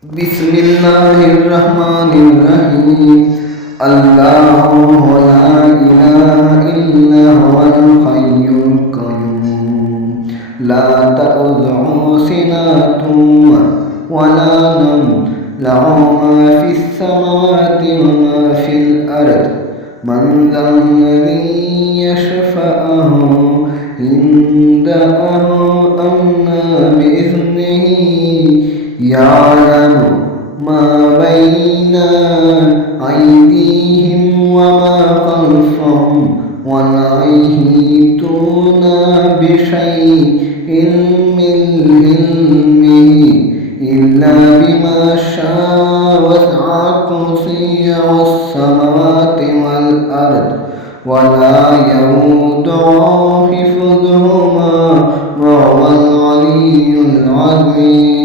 بسم الله الرحمن الرحيم. الله لا إله إلا هو الحي القيوم لا تأخذه سنة ولا نوم له ما في السماوات وما في الأرض من ذا الذي يشفعه عنده إلا بإذنه يعلم ما بين أيديهم وما خلفهم ولا يحيطون بشيء من علمه إلا بما شاء وسع كرسيه السماوات والأرض ولا يؤوده حفظهما وهو العلي العظيم.